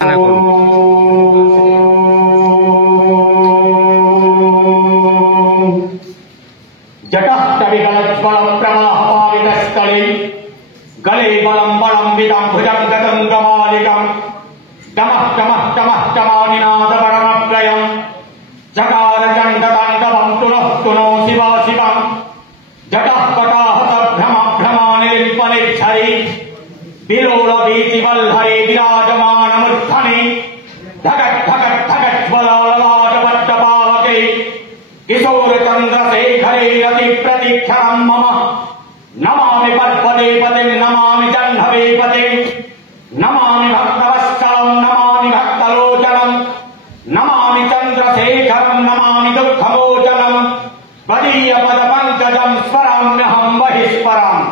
जटस्तविगलज्वलप्रवाहपावितस्थले गले बलं बलं विदं भुजङ्गतुङ्गमालिकं टमः टमः टमः टमानिनादपरमव्ययं जकार चण्डताण्डवं तुनः तुनो शिव शिवं जटः पटाहतभ्रमभ्रमानिलिम्पलेच्छरे विलोलवीचिवल्लरे विराजमानमूर्धने धगट् धगट् धगज्ज्वलललाटपट्टपावके किशोरचन्द्रशेखरे रतिप्रतीक्षरं मम नमामि पर्वते पतिं नमामि जह्नवे पतिं नमामि भक्तवत्सलं नमामि भक्तलोचनं नमामि चन्द्रशेखरं नमामि दुःखमोचनं त्वदीयपदपङ्कजं स्मराम्यहं बहिस्मरामि।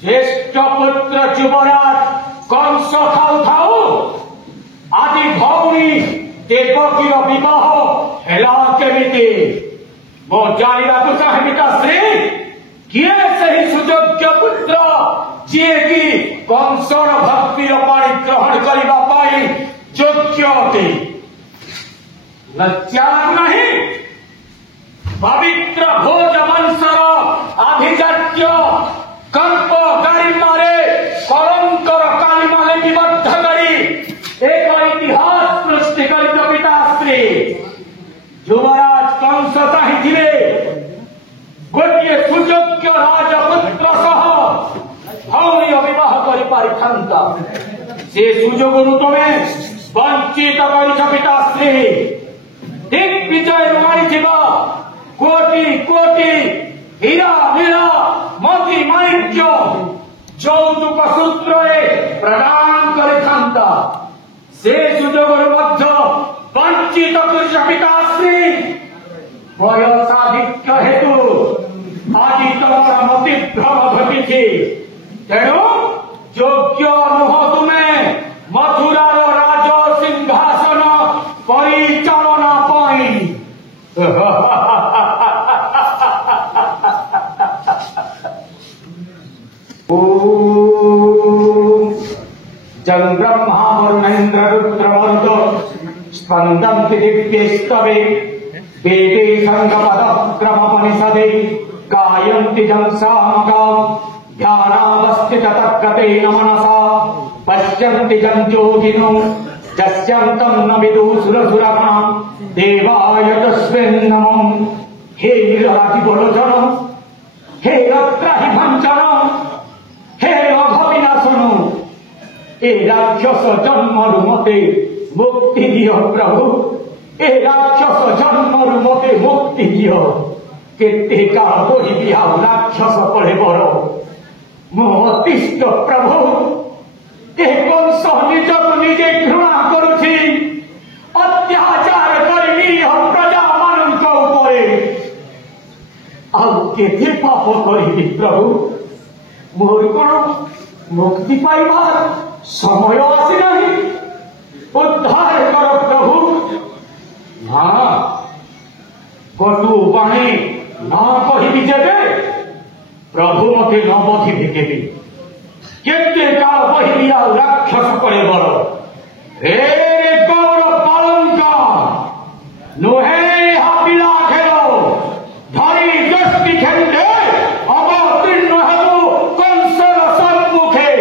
ज्येष्ठ पुत्र युवराज कंस खाऊ खाऊ आदि भौणी देवकीर विवाह हेला केमिति मो जानिबाकु चाहे पिताश्री किए सही सुयोग्य पुत्र जे कि कंसर भक्तिर पाणी ग्रहण करबा पाई योग्य अटे लज्जा नहीं पवित्र भोज वंशर आभिजात्य कंप गारिमारे कलंकर कालिमा लिपिबद्ध करी एक इतिहास सृष्टि करित पिताश्री युवराज कंस चाहिए गोटे सुयोग्य राजपुत्र सह भौणी विवाह कर से सुजोग तुमे वंचित कर पिताश्री दिग्विजय मारी कोटि कोटि हीरा नीला मोती माणिक्य যৌতুক সূত্রে প্রদান করিথান্তা সে সুযোগের মধ্য বঞ্চিত করিছ পিতাশ্রী বয়সাধিক্য হেতু আদি তোমার মতিভ্রম ঘটিছে তেণু যোগ্য নুহ তুমে মথুরার রাজ সিংহাসন পরিচালনা পাই जं ब्रह्मा वरुणेन्द्र रुद्रमरुतो स्पन्दन्ति दिव्यैस्तवे वेदे सङ्गपदक्रमपनिषदे गायन्ति जं साङ्गाम् ध्यानावस्थिततर्कतेन मनसा पश्यन्ति जं ज्योतिनो यस्यन्तं न विदुः सुरसुरगणा देवाय तस्मिन् नमः। हे नीलराजी बलोचन, हे रत्राहि भञ्जन, हे रघ विनाशन, ए राक्षस जन्मरु मते मुक्ति दियो प्रभु, ए राक्षस जन्मरु मते मुक्ति दियो। केते काल बोहिबि आउ राक्षस पड़े बर मो अतिष्ठ प्रभु। ए कंस निजकु निजे घृणा करुछि, अत्याचार करि निरीह प्रजा मानक उपरे आउ केते पाप करिबि प्रभु। मोर कोन मुक्ति पाइबार समय आसी नहीं, उद्धार कर प्रभु। हाँ कटु बाणी न कहिबि जेबे प्रभु मते न बधिबे केबे। केते काल बहिबि आउ राक्षस पड़े बर हे गौर कलंक नुहे हापिला खेलो धरी जस्ति खेले अवतीर्ण हेबु कंसर सम्मुखे।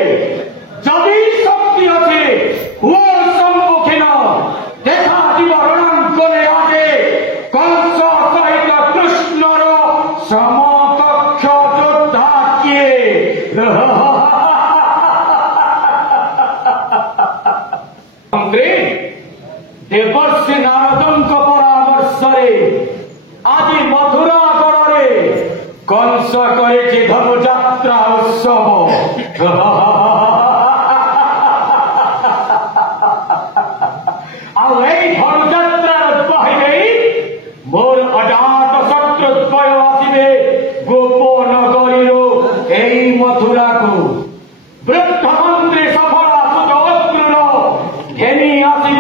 जदि शक्ति अच्छे हुओ सम्मुखीन देखा जीव रणांगने आजे कंस सहित कृष्णर समकक्ष योद्धा किए। देवर्षि नारदंक परामर्श आज मथुरा गड़े कंस करे धनुजात्रा उत्सव। धनुजात्रा कहे मोर अजात शत्रुद्वय आसवे गोपन नगरीर यही मथुरा को वृद्ध मंत्री सफला सुजवस्त्र घेनी आसव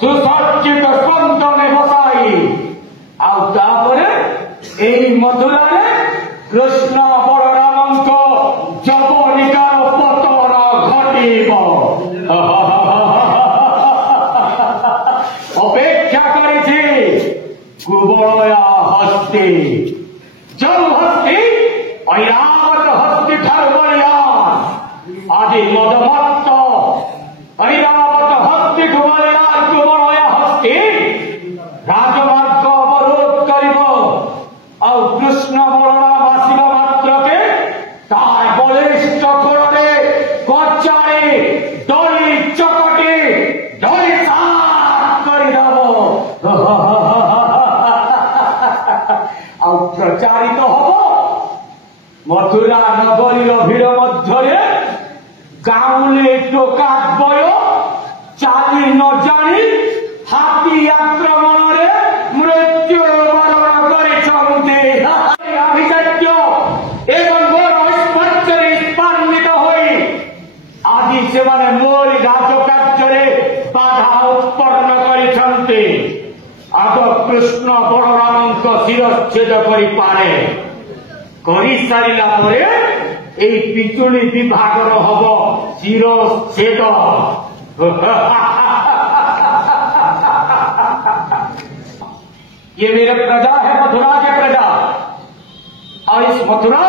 सुसज्जित स्पंदने बसाई आई मथुरा कृष्ण बलराम जवनिकार पतन घटब। अपेक्षा करेছি कुबलया हस्ती जो हस्ती ऐरावत हस्ती ठार बलियान आज मदमत्त ऐरावत हस्ती बलियान कुबलया हस्ती राजमार्ग अवरोध करिब और कृष्ण बलराम आसिबा मात्रके तार बलिष्ठ कोड़े कचारे दली चकटे दली साफ करिदब और प्रचारित हब मथुरा नगरीर भीड़ मध्य गाउले टोकाद्वय चाली न जानी हाथी आक्रमण मृत्यु वरण करिछन्ते। अभिजात्य एवं मोर स्पर्शरे स्पर्शित होई आदि सेमाने मोरी राजकार्य बाधा उत्पन्न करिछन्ते। आग कृष्ण बलराम शिरच्छेद करि पारे करि सारिला परे एई पितुली विभागर हब शिरच्छेद। ये मेरे प्रजा है, मथुरा के प्रजा, और इस मथुरा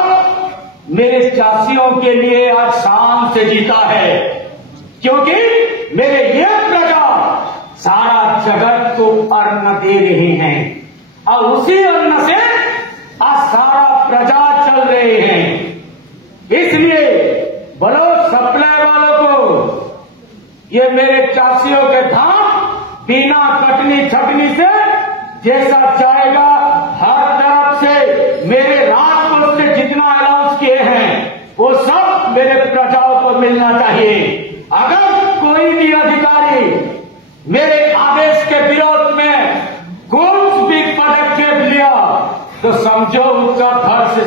मेरे चासियों के लिए आज शान से जीता है क्योंकि मेरे ये प्रजा सारा जगत को अन्न दे रहे हैं और उसी अन्न से आज सारा प्रजा चल रहे हैं। इसलिए बोलो सप्लाई वालों को ये मेरे चासियों के धाम बिना कटनी छटनी से जैसा जाएगा हर तरफ से मेरे राजकोट से जितना अनाउंस किए हैं वो सब मेरे प्रजाओं को मिलना चाहिए। अगर कोई भी अधिकारी मेरे आदेश के विरोध में कुछ भी पदक्षेप लिया तो समझो उसका घर से